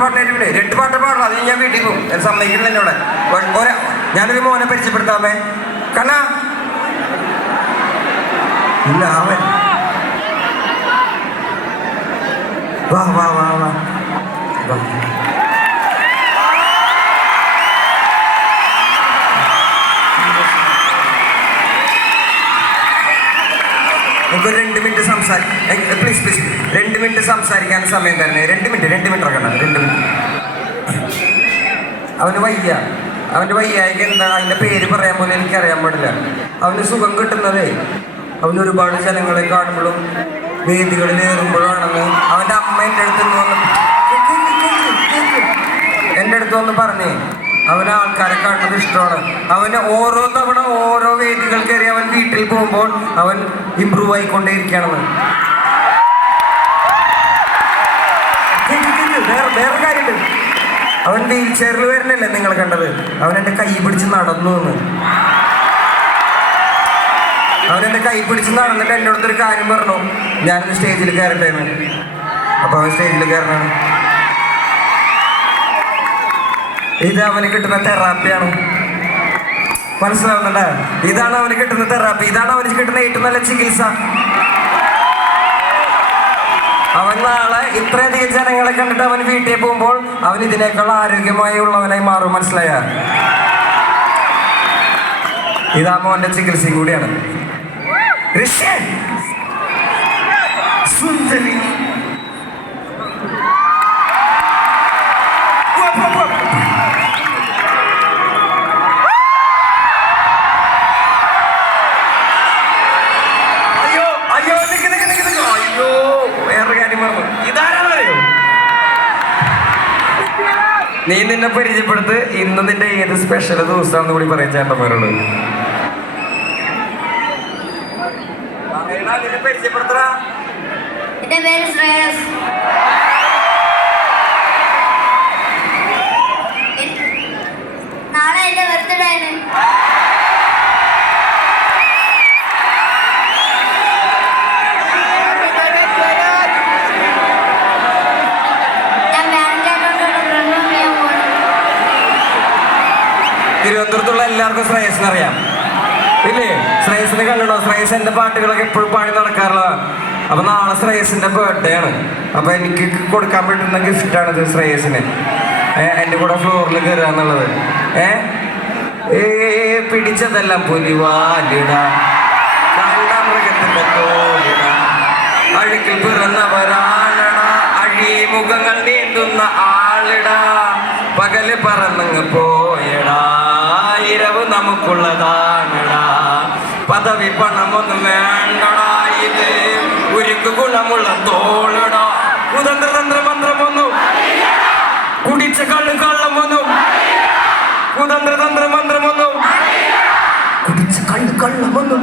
പാട്ടിനെ 2 പാട്ട് പാടണം. അത് ഞാൻ വീട്ടിൽ പോകും. സമ്മതിക്കില്ല എന്നോട്. ഞാനൊരു മോനെ പരിചയപ്പെടുത്താമേ. കണ്ണ ഇല്ല അവൻ വാ വാ വാ വാ നമുക്കൊരു 2 മിനിറ്റ് പ്ലീസ് 2 മിനിറ്റ് സംസാരിക്കാൻ സമയം തരണേ. 2 മിനിറ്റ് ആക്കണം. 2 മിനിറ്റ്. അവൻ്റെ വയ്യായിക്ക് എന്താണ് അതിൻ്റെ പേര് പറയാൻ പോലും എനിക്കറിയാൻ പാടില്ല. അവന് സുഖം കിട്ടുന്നതേ അവന് ഒരുപാട് ജനങ്ങളെ കാണുമ്പോഴും വേദികളിൽ ഏറുമ്പോഴാണെന്ന് അവൻ്റെ അമ്മ എൻ്റെ അടുത്ത് വന്ന് പറഞ്ഞേ. അവന് ആൾക്കാരെ കാണുന്നത് ഇഷ്ടമാണ്. അവന് ഓരോ തവണ ഓരോ വേദികൾ കയറി അവൻ വീട്ടിൽ പോകുമ്പോൾ അവൻ ഇമ്പ്രൂവ് ആയിക്കൊണ്ടേയിരിക്കുകയാണെന്ന്. വേറെ കാര്യമുണ്ട്. അവൻ വീൽ ചെയറിൽ വരുന്നില്ലേ നിങ്ങൾ കണ്ടത്? അവൻ എൻ്റെ കൈ പിടിച്ച് നടന്നു എന്ന്. അവനെൻ്റെ കൈ പിടിച്ച് നടന്നിട്ട് എൻ്റെ അടുത്തൊരു കാര്യം പറഞ്ഞു, ഞാനൊന്ന് സ്റ്റേജിൽ കയറട്ടേന്ന്. അപ്പോൾ അവൻ സ്റ്റേജിൽ കയറണം. ഇത് അവന് കിട്ടുന്ന തെറാപ്പിയാണ്. മനസ്സിലാവുന്നുണ്ടോ? ഇതാണ് അവന് കിട്ടുന്ന തെറാപ്പി. ഇതാണ് അവന് കിട്ടുന്ന ഏറ്റവും നല്ല ചികിത്സ. അവൻ നാളെ ഇത്രയധികം ജനങ്ങളെ കണ്ടിട്ട് അവൻ വീട്ടിൽ പോകുമ്പോൾ അവൻ ഇതിനേക്കാൾ ആരോഗ്യമായി ഉള്ളവനായി മാറും. മനസ്സിലായ? ഇതാ മോന്റെ ചികിത്സയും കൂടിയാണ്. സുന്ദരി നീ നിന്നെ പരിചയപ്പെടുത്ത്. ഇന്ന് നിന്റെ ഏത് സ്പെഷ്യൽ ദിവസമാണെന്ന് കൂടി പറയാം ചേട്ടന്മാരോട്. നിന്നെ പരിചയപ്പെടുത്തറ. എന്റെ പേര് ശ്രേയസ്. നാളെ എന്റെ ബർത്ത്ഡേ ആണ്. തിരുവനന്തപുരത്തുള്ള എല്ലാവർക്കും ശ്രേയസിനെ അറിയാം ഇല്ലേ? ശ്രേയസിനെ കണ്ടോ? ശ്രേയസ് എൻ്റെ പാട്ടുകളൊക്കെ എപ്പോഴും പാടി നടക്കാറുള്ളതാണ്. അപ്പൊ നാളെ ശ്രേയസിന്റെ ബർത്ത്ഡേ ആണ്. അപ്പൊ എനിക്ക് കൊടുക്കാൻ പറ്റുന്ന ഗിഫ്റ്റാണിത് ശ്രേയസിന്. എൻ്റെ കൂടെ ഫ്ലോറിൽ കയറുക എന്നുള്ളത്. പിടിച്ചതെല്ലാം പുലിവാലിട, മൃഗത്തിന്റെ തോലിട, അഴുക്കിൽ പിറന്നവരാണട, അഴിമുഖങ്ങൾ നീന്തുന്ന ആളിട, പകല് പറന്നങ്ങ് പോയടാ, ഇരവ് നമുക്കുള്ളതാണടാ, പദവി പണമൊന്നും വേണ്ടടാ, ഇത് ഉരുക്ക് ഗുണമുള്ള തോളടാ, കുതന്ത്രതന്ത്ര മന്ത്രമൊന്നും കുടിച്ച കള്ളമൊന്നും, കുതന്ത്രതന്ത്ര മന്ത്രമൊന്നും കുടിച്ച കള്ളമൊന്നും.